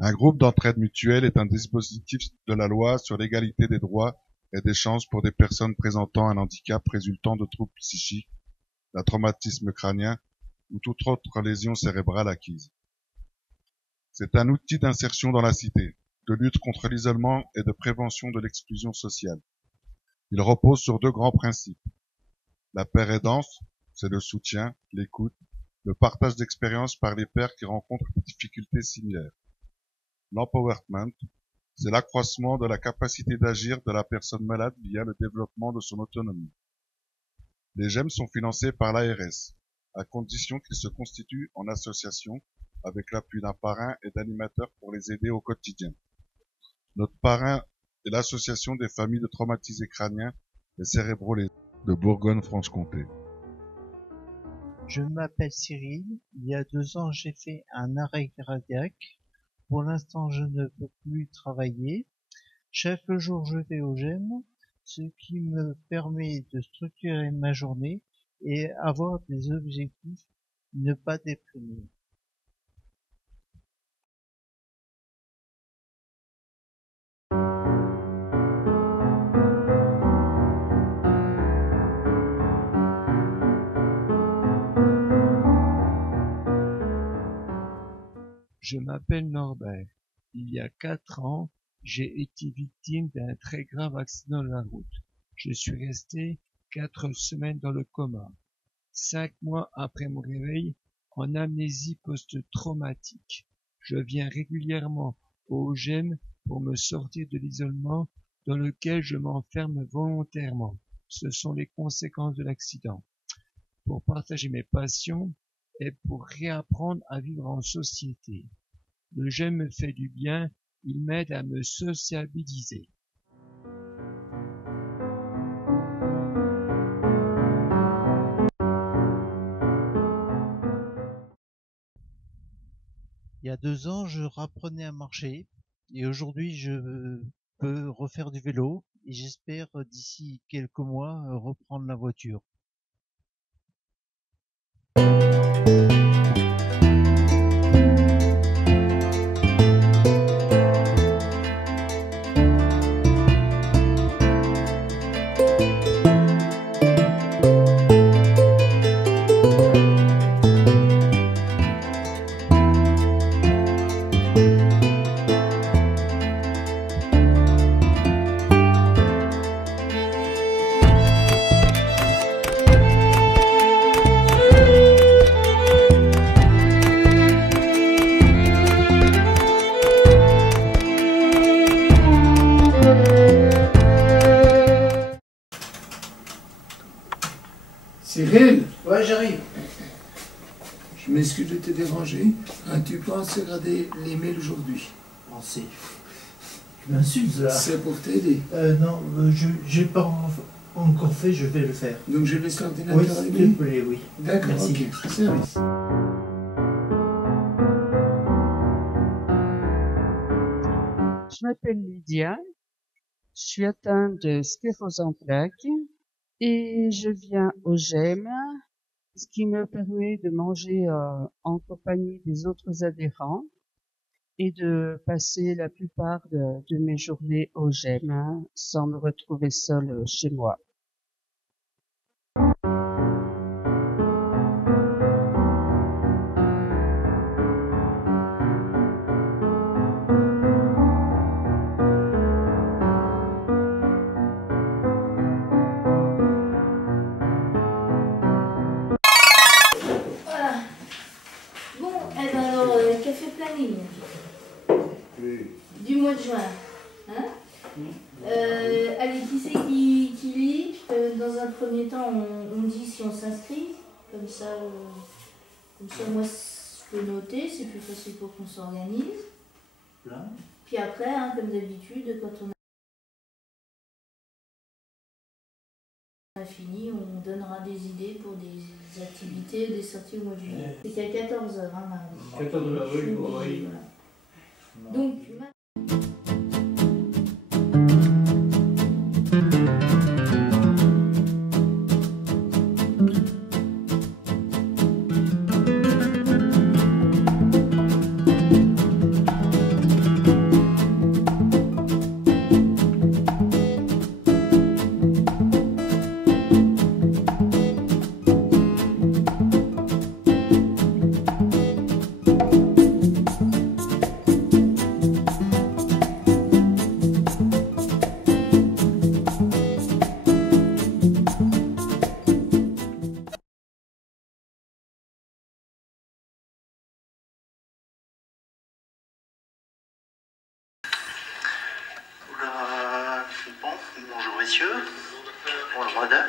Un groupe d'entraide mutuelle est un dispositif de la loi sur l'égalité des droits et des chances pour des personnes présentant un handicap résultant de troubles psychiques, d'un traumatisme crânien ou toute autre lésion cérébrale acquise. C'est un outil d'insertion dans la cité, de lutte contre l'isolement et de prévention de l'exclusion sociale. Il repose sur deux grands principes. La paire aidance, c'est le soutien, l'écoute, le partage d'expériences par les pairs qui rencontrent des difficultés similaires. L'empowerment, c'est l'accroissement de la capacité d'agir de la personne malade via le développement de son autonomie. Les GEM sont financés par l'ARS, à condition qu'ils se constituent en association avec l'appui d'un parrain et d'animateurs pour les aider au quotidien. Notre parrain est l'Association des familles de traumatisés crâniens et cérébraux de Bourgogne-Franche-Comté. Je m'appelle Cyril. Il y a 2 ans, j'ai fait un arrêt cardiaque. Pour l'instant, je ne peux plus travailler. Chaque jour, je vais au GEM, ce qui me permet de structurer ma journée et avoir des objectifs, ne pas déprimer. Je m'appelle Norbert. Il y a 4 ans, j'ai été victime d'un très grave accident de la route. Je suis resté 4 semaines dans le coma. 5 mois après mon réveil, en amnésie post-traumatique. Je viens régulièrement au GEM pour me sortir de l'isolement dans lequel je m'enferme volontairement. Ce sont les conséquences de l'accident. Pour partager mes passions et pour réapprendre à vivre en société. Le GEM me fait du bien, il m'aide à me sociabiliser. Il y a 2 ans, je rapprenais à marcher et aujourd'hui, je peux refaire du vélo et j'espère d'ici quelques mois reprendre la voiture. Cyril, Ouais, j'arrive. je m'excuse de te déranger. Tu penses regarder les mails aujourd'hui? Bon, tu m'insultes là. C'est pour t'aider. Non, j'ai pas encore fait, je vais le faire. Donc je laisse Oui, l'ordinateur s'il allumé. te plaît, oui. D'accord, Merci. ok. Service. Je m'appelle Lydia, je suis atteinte de sclérose en plaques et je viens au GEM, ce qui me permet de manger en compagnie des autres adhérents et de passer la plupart de mes journées au GEM sans me retrouver seule chez moi. Voilà. Bon, eh ben alors, café planning. Du mois de juin. Hein allez, qui c'est qui lit? Dans un premier temps, on dit si on s'inscrit. Comme ça, moi, je peux noter. C'est plus facile pour qu'on s'organise. Puis après, hein, comme d'habitude, quand on a fini, on donnera des idées pour des activités, des sorties au mois de juillet. C'est qu'à 14h, hein, mardi. 14h, oui, oui. Voilà. Donc,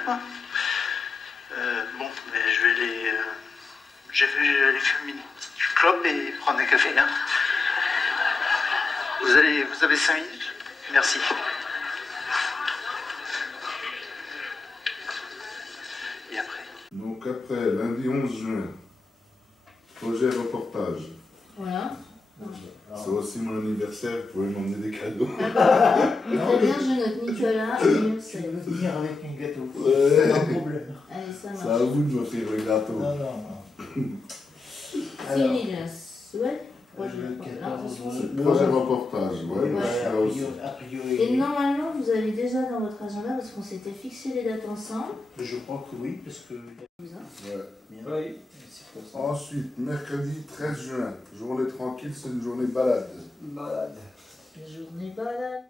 toi? Bon, mais je vais aller fumer une petite clope et prendre un café, hein. Vous avez 5 minutes? Merci. Et après? Donc après, lundi 11 juin, projet reportage. Voilà. C'est aussi mon anniversaire, vous pouvez m'emmener des cadeaux. Très bien, je note Nicolas. Je veux venir avec un gâteau. Ouais. Pas de problème. Allez, ça C'est à marche. vous de m'offrir le gâteau. Non, non, non. Alors, Cyril, ouais. Projet le reportage. 14 Projet reportage, ouais, Ouais. je serai aussi. a priori, Et normalement, vous avez déjà dans votre agenda, parce qu'on s'était fixé les dates ensemble. je crois que oui, parce que... Ouais. Oui, c'est pour ça. Ensuite, mercredi 13 juin, journée tranquille, c'est une journée balade. Balade. Journée balade.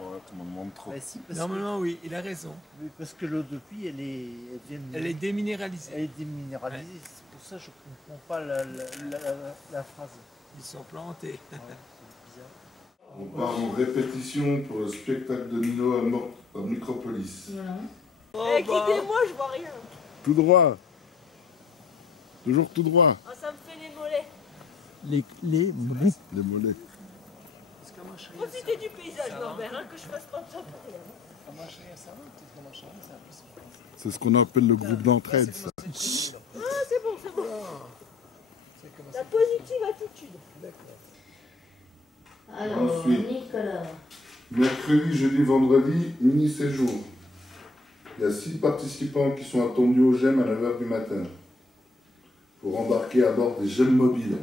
Ouais, tout le monde demande trop. Bah, si, parce Normalement, oui, il a raison. que, oui, parce que l'eau de pluie, Elle est déminéralisée. elle est déminéralisée. Ouais. C'est pour ça que je ne comprends pas la phrase. Ils sont plantés. Ouais, c'est bizarre. On part en répétition pour le spectacle de Nino à Micropolis. Voilà. Quittez-moi, je vois rien. Tout droit. Toujours tout droit. Oh, ça me fait les mollets. Les mollets. Les mollets. Profitez du paysage, Norbert, hein, que je fasse pas de ça pour rien. C'est ce qu'on appelle le groupe d'entraide, ça. Ah, c'est bon, c'est bon. La positive attitude. Alors, Ensuite. Nicolas. Mercredi, jeudi, vendredi, mini-séjour. Il y a 6 participants qui sont attendus au GEM à 9h du matin pour embarquer à bord des GEM mobiles.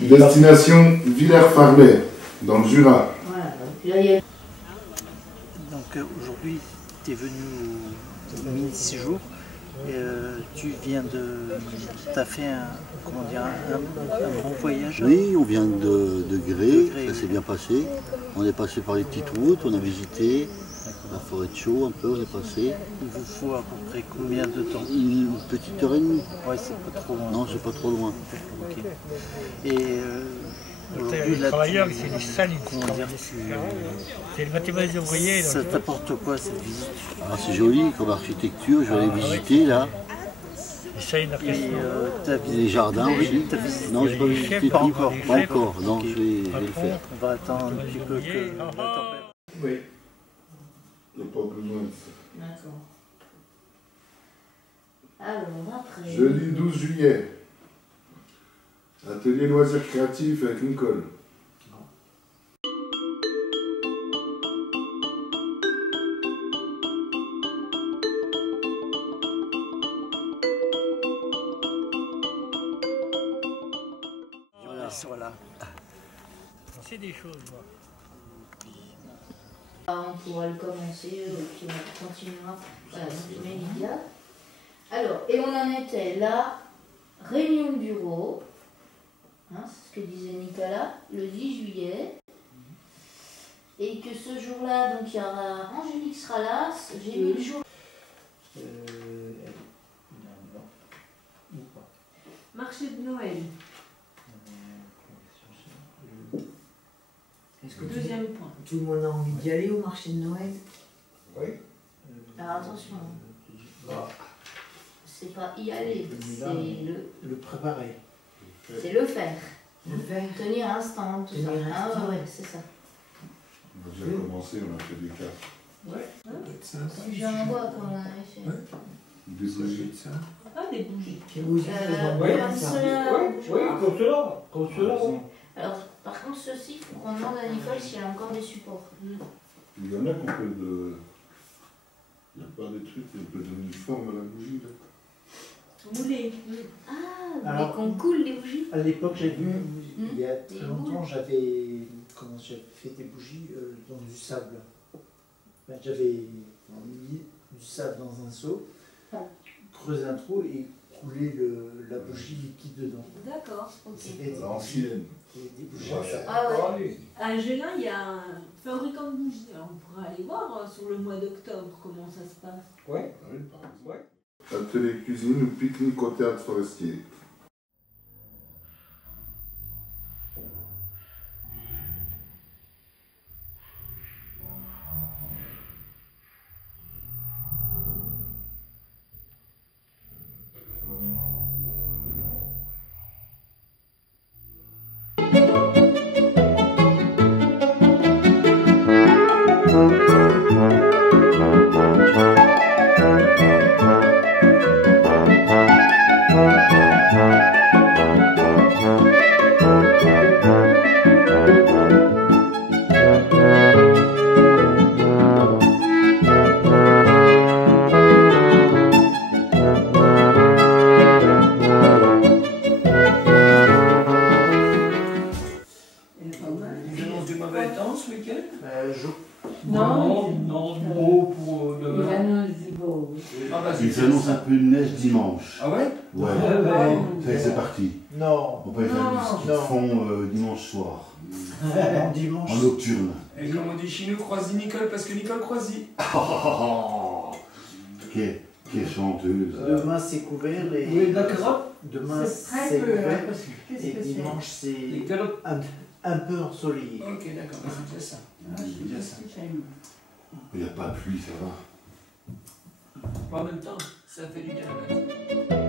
Destination Villers-Farlay, dans le Jura. Voilà, donc là, il y a... Donc aujourd'hui, tu es venu au mini-séjour. Tu viens de... Tu as fait un bon voyage. Oui, on vient de Grès, De Grès, ça oui. s'est bien passé. On est passé par les petites routes, on a visité la forêt de Chaux un peu, on est passé. Il vous faut à peu près combien de temps? Une petite heure et demie. Ouais, c'est pas trop loin. Non, c'est pas trop loin. Ok. Et aujourd'hui, là, travailleurs, c'est des salines. comment dire, C'est le bâtiment des ouvriers. ça t'apporte quoi cette visite? Ah, c'est joli comme architecture, je vais aller visiter là. Essaye Et d'après t'as Et visité les jardins aussi. T'as visité Non, j'ai pas les visité. chefs, pas encore. Pas encore, non, Ok. je vais le faire. On va attendre un petit peu que la température. Oui. Il n'y a pas besoin de ça. D'accord. Alors, après... Jeudi 12 juillet, atelier loisirs créatifs avec Nicole. Voilà. C'est des choses, moi. On pourra le commencer, puis on continuera. Voilà, donc je mets Lydia. Alors, et on en était là, réunion de bureau, hein, c'est ce que disait Nicolas, le 10 juillet. Et que ce jour-là, donc il y aura Angélique sera là, j'ai mis le jour. Non. Marché de Noël. Est-ce que Deuxième point. tout le monde a envie d'y aller au marché de Noël? Oui. Alors attention, c'est pas y aller, c'est Le préparer. c'est le faire. Le faire? Tenir un stand, tout ça. Tenir un Ah stand. ouais, c'est ça. On a déjà commencé, on a fait des cartes. Sujet en bois comme on avait fait. Des bougies. Ah, des bougies. Quelle musique Comme cela. Comme cela. Alors, par contre, ceci, il faut qu'on demande à Nicole s'il y a encore des supports. Il y en a qu'on peut de... Il n'y a pas des trucs, on peut donner une forme à la bougie, là. Moulé. Ah, Alors, mais qu'on coule les bougies. À l'époque, j'ai vu, il y a Des très longtemps, boules. j'avais fait des bougies dans du sable. Ben, j'avais mis du sable dans un seau, creuser un trou et couler la bougie liquide dedans. D'accord, ok. L'ancienne. Des bougies. Ah ouais. À Gélin, il y a un fabricant de bougies. Alors, on pourra aller voir sur le mois d'octobre comment ça se passe. Ouais. Atelier cuisine ou pique-nique au théâtre forestier. Il s'annonce un peu de neige dimanche. Ah ouais? Ouais. C'est parti. Non. On peut faire du ski de fond dimanche soir. Dimanche. En nocturne. Et comme on dit chez nous, croisi Nicole parce que Nicole croisi. Quelle chanteuse. Demain c'est couvert et. Oui, d'accord. Demain c'est couvert. Et dimanche c'est un peu ensoleillé. Ok, d'accord, c'est déjà ça. C'est déjà ça. Il n'y a pas de pluie, ça va. En même temps, ça fait du bien à la